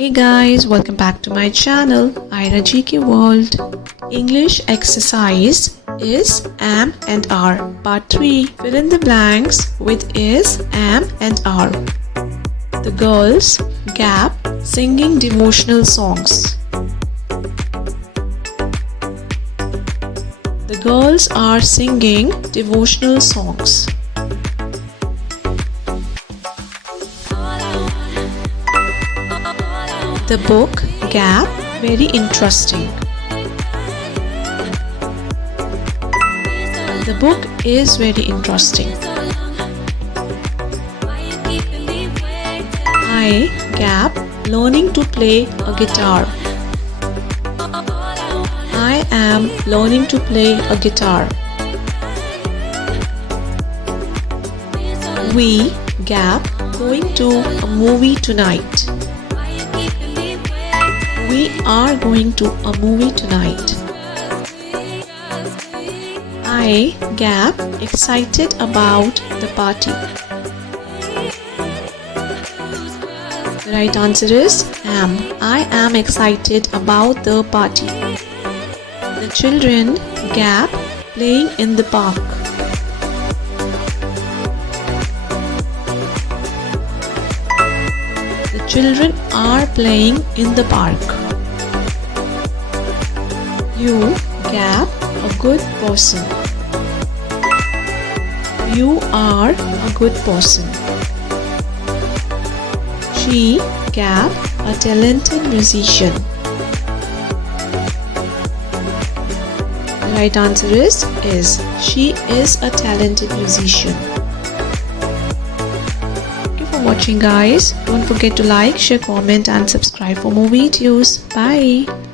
Hey guys, welcome back to my channel, ayragkworld. English exercise is am and are. Part 3. Fill in the blanks with is, am and are. The girls gap singing devotional songs. The girls are singing devotional songs. The book gap very interesting. The book is very interesting. I gap learning to play a guitar. I am learning to play a guitar. We gap going to a movie tonight. We are going to a movie tonight. I gap excited about the party. The right answer is am. I am excited about the party. The children gap playing in the park. The children are playing in the park. You gap a good person. You are a good person. She gap a talented musician. The right answer is. She is a talented musician. Thank you for watching guys. Don't forget to like, share, comment and subscribe for more videos. Bye.